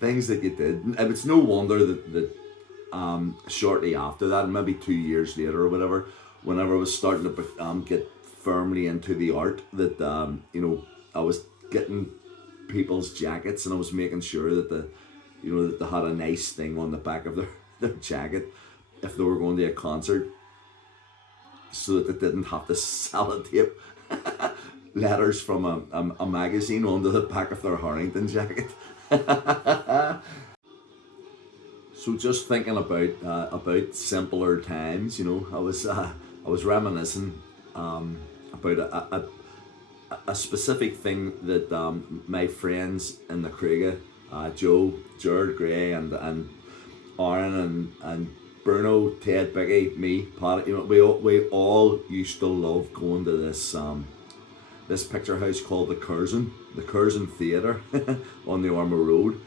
things that you did. And it's no wonder that shortly after that, maybe 2 years later or whatever, whenever I was starting to get firmly into the art, that I was getting people's jackets, and I was making sure that that they had a nice thing on the back of their jacket if they were going to a concert, so that they didn't have to sellotape letters from a magazine onto the back of their Harrington jacket. So just thinking about simpler times, I was reminiscing about a specific thing that my friends in the Craig, Joe, Jared Gray, and Aaron and Bruno, Ted, Becky, me, Pat, we all used to love going to this picture house called the Curzon Theatre on the Armour Road.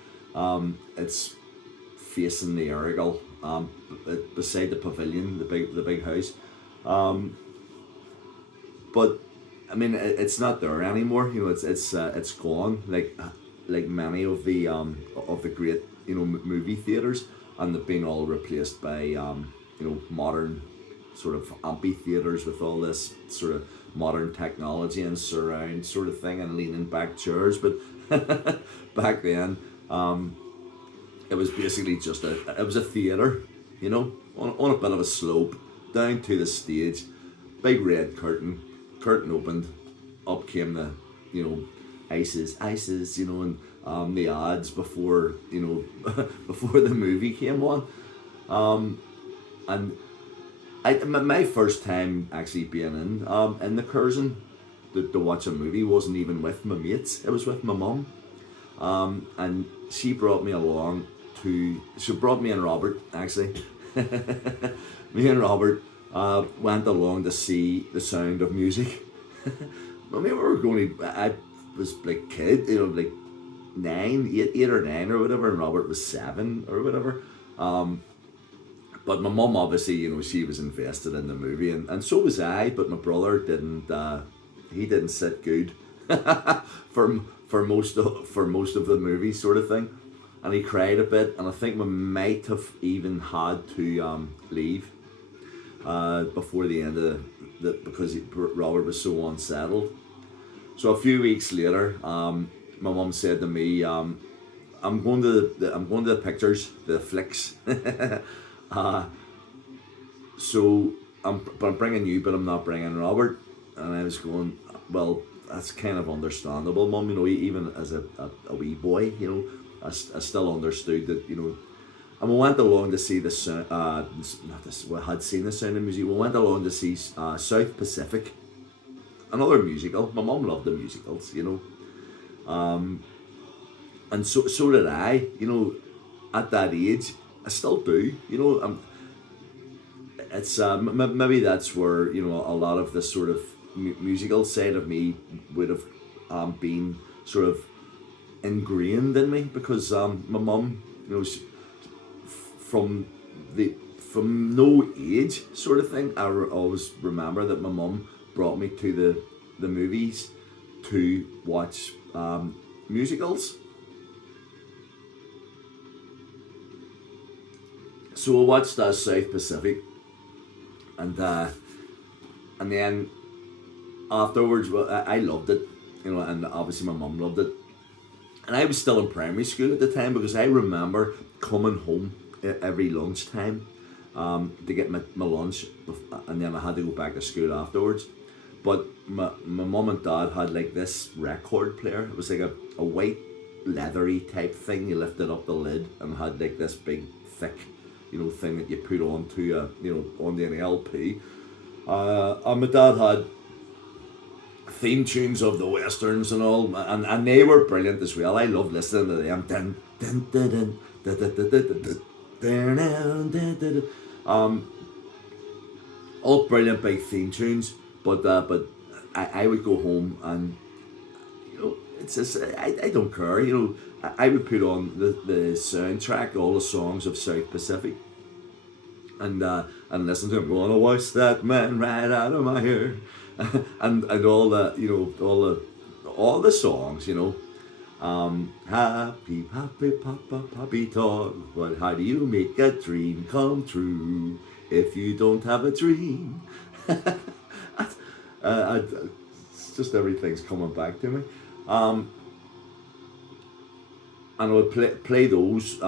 It's facing the Errigal, beside the pavilion, the big house. But I mean, it's not there anymore. It's gone. Like many of the great movie theaters, and they've been all replaced by modern sort of amphitheaters with all this sort of modern technology and surround sort of thing and leaning back chairs. But back then, it was basically just it was a theatre, on a bit of a slope, down to the stage, big red curtain opened, up came the, ices, and the ads before, before the movie came on. And my first time actually being in the Curzon to watch a movie wasn't even with my mates, it was with my mum. And she brought me along she brought me and Robert, actually. Me and Robert went along to see The Sound of Music. I mean, we were going I was like kid, like 8 or 9 or whatever, and Robert was 7 or whatever. But my mum, obviously, she was invested in the movie, and so was I, but my brother didn't, he didn't sit good for most of the movie sort of thing. And he cried a bit, and I think we might have even had to leave before the end of because Robert was so unsettled. So a few weeks later, my mum said to me, "I'm going to the pictures, the flicks." So I'm bringing you, but I'm not bringing Robert. And I was going, well, that's kind of understandable, Mum. Even as a wee boy, I still understood that, and we went along to see we had seen The Sound of Music. We went along to see South Pacific, another musical. My mum loved the musicals, and so did I. At that age, I still do. It's maybe that's where a lot of the sort of musical side of me would have been sort of ingrained in me, because my mum, from no age sort of thing, I always remember that my mum brought me to the movies to watch musicals. So I watched South Pacific, and then afterwards, well, I loved it, and obviously my mum loved it. And I was still in primary school at the time, because I remember coming home every lunchtime to get my lunch, and then I had to go back to school afterwards. But my mum and dad had like this record player. It was like a white leathery type thing. You lifted up the lid and had like this big thick thing that you put onto onto an LP. And my dad had theme tunes of the westerns and all, and they were brilliant as well. I love listening to them. Dun, dun, dun, dun, dun, dun, dun, dun, dun, dun, dun, dun, dun, dun. All brilliant big theme tunes. But I would go home and it's just I don't care. I would put on the soundtrack, all the songs of South Pacific, and listen to him going, "I watched that man right out of my hair," and all the all the songs, Happy, happy, papa, happy dog. But how do you make a dream come true if you don't have a dream? It's just everything's coming back to me. Um, and I would play those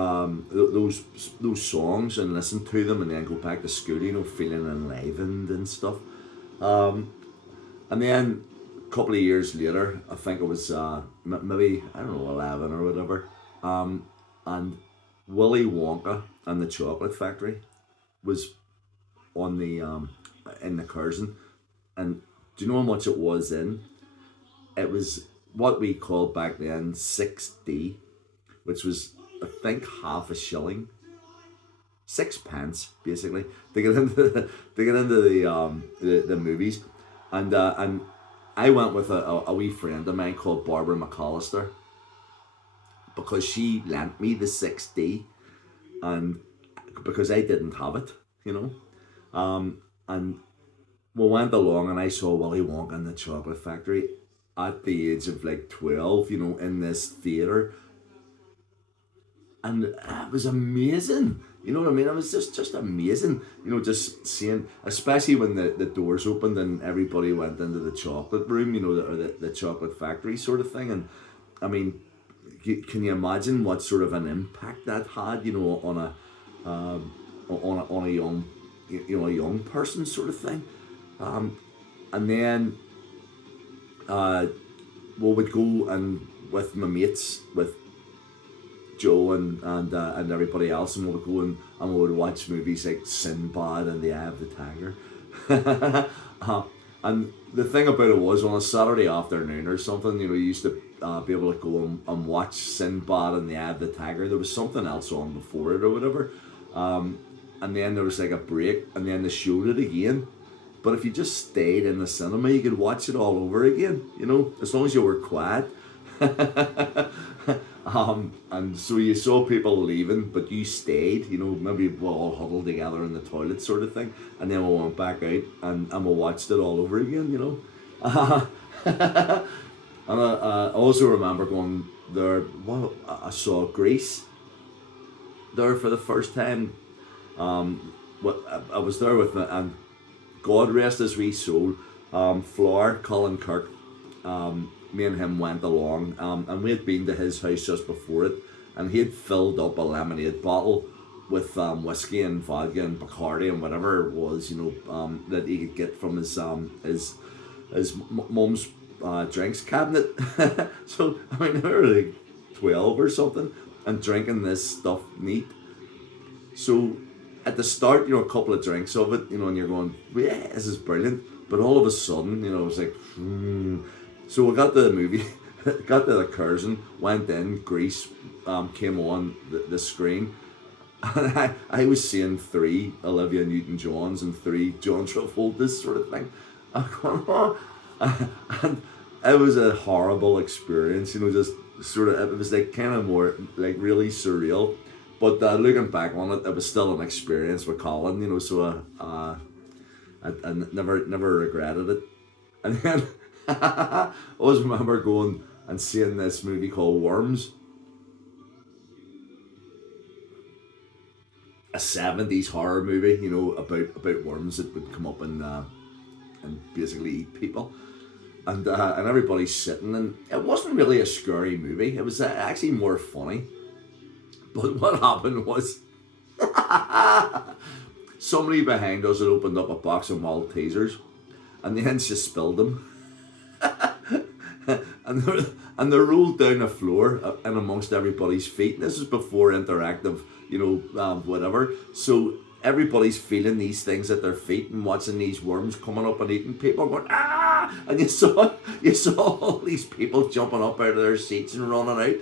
songs and listen to them, and then go back to school, feeling enlivened and stuff. Um, and then a couple of years later, I think it was maybe, I don't know, 11 or whatever, and Willy Wonka and the Chocolate Factory was on the in the Curzon, and do you know how much it was in? It was what we called back then 6D, which was, I think, half a shilling, 6 pence basically, to get into the movies. And I went with a wee friend of mine called Barbara McAllister, because she lent me the 6D, and because I didn't have it, you and we went along, and I saw Willy Wonka and the Chocolate Factory at the age of like 12, in this theatre, and it was amazing. You know what I mean? It was just amazing. Just seeing, especially when the doors opened and everybody went into the chocolate room, or the chocolate factory sort of thing. And I mean, can you imagine what sort of an impact that had, on a young, a young person sort of thing. And then we would go and with my mates, with Joe and everybody else, and we would go and we would watch movies like Sinbad and The Eye of the Tiger. And the thing about it was, on a Saturday afternoon or something, you used to be able to go and watch Sinbad and The Eye of the Tiger. There was something else on before it or whatever. And then there was like a break, and then they showed it again. But if you just stayed in the cinema, you could watch it all over again, as long as you were quiet. And so you saw people leaving, but you stayed, maybe we all huddled together in the toilet sort of thing, and then we went back out and we watched it all over again. And I also remember going there, well, I saw Greece there for the first time. I was there with, and God rest his wee soul, Floor, Colin Kirk. Me and him went along, and we had been to his house just before it, and he had filled up a lemonade bottle with whiskey and vodka and Bacardi and whatever it was, that he could get from his mum's drinks cabinet. So I mean, they were like 12 or something, and drinking this stuff neat. So at the start, a couple of drinks of it, and you're going, yeah, this is brilliant. But all of a sudden, it was like, So we got to the movie, got to the Curzon, went in, Grease came on the screen, and I was seeing 3 Olivia Newton-Johns and 3 John Travoltas sort of thing. I'm going, oh. And it was a horrible experience, just sort of, it was like kind of more like really surreal. But looking back on it, it was still an experience with Colin, so I never regretted it. And then I always remember going and seeing this movie called Worms, a 70s horror movie, about worms that would come up and basically eat people. And everybody's sitting, and it wasn't really a scary movie. It was actually more funny. But what happened was, somebody behind us had opened up a box of Maltesers, and then she spilled them. and they rolled down the floor and amongst everybody's feet. This is before interactive, whatever. So everybody's feeling these things at their feet and watching these worms coming up and eating people, going ah! And you saw all these people jumping up out of their seats and running out.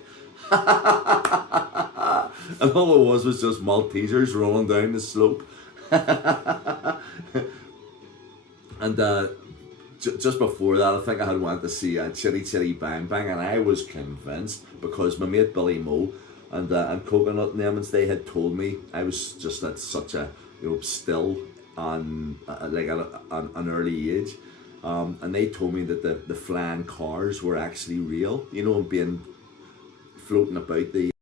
And all it was just Maltesers rolling down the slope. And just before that, I think I had went to see Chitty Chitty Bang Bang, and I was convinced, because my mate Billy Moe and Coconut and them, they had told me, I was just at such a still on like at an early age, and they told me that the flying cars were actually real, and being floating about the